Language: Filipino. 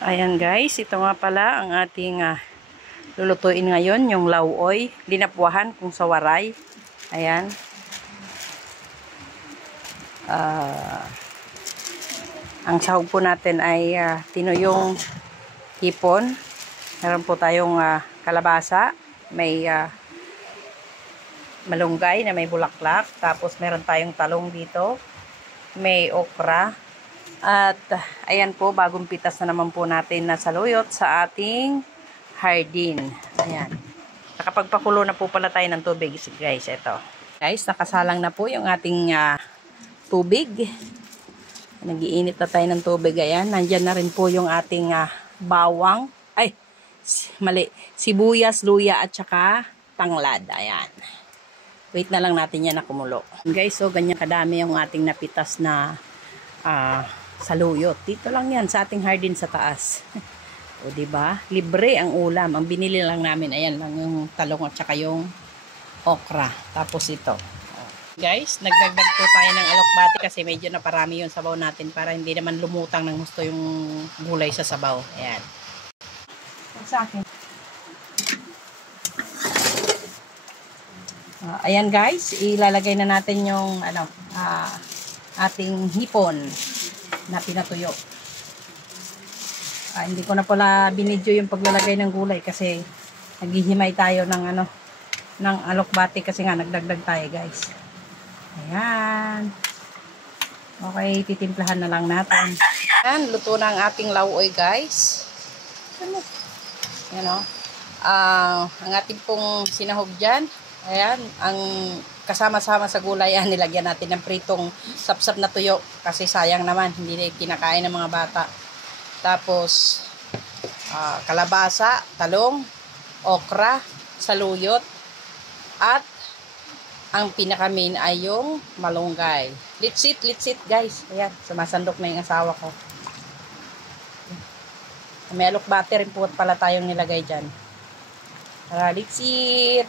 Ayan guys, ito nga pala ang ating lulutuin ngayon, yung lauoy, linapwahan kung sa waray. Ayan. Ang sahog po natin ay tinuyong hipon. Meron po tayong kalabasa, may malunggay na may bulaklak. Tapos meron tayong talong dito, may okra. At ayan po, bagong pitas na naman po natin na saluyot sa ating hardin. Ayan. Nakapagpakulo na po pala tayo ng tubig, guys. Ito. Guys, nakasalang na po yung ating tubig. Nagiinit na tayo ng tubig. Ayan. Nandyan na rin po yung ating bawang. Ay, mali. Sibuyas, luya at saka tanglad. Ayan. Wait na lang natin yan na kumulo. Guys, so ganyan kadami yung ating napitas na saluyot. Dito lang yan sa ating hardin sa taas. O diba? Libre ang ulam. Ang binili lang namin, ayan lang yung talong at saka yung okra. Tapos ito. Guys, nagdagdag po tayo ng alokbati kasi medyo naparami yung sabaw natin para hindi naman lumutang ng gusto yung gulay sa sabaw. Ayan. Sa akin. Ayan guys, ilalagay na natin yung ating hipon na pinatuyo. Hindi ko na pala binidyo yung paglalagay ng gulay kasi naghihimay tayo ng ng alokbati kasi nga nagdagdag tayo guys. Ayan. Okay, titimplahan na lang natin. Ayan, luto na ang ating lauoy guys. Ayan o. Ang ating pong sinahog dyan. Ayan, ang kasama-sama sa gulay, nilagyan natin ng pritong sapsap na tuyo kasi sayang naman, hindi kinakain ng mga bata. Tapos, kalabasa, talong, okra, saluyot, at ang pinaka-main ay yung malunggay. Litsit guys. Ayan, sumasandok na yung asawa ko. May alokbati rin po pala tayong nilagay dyan. Tara, litsit!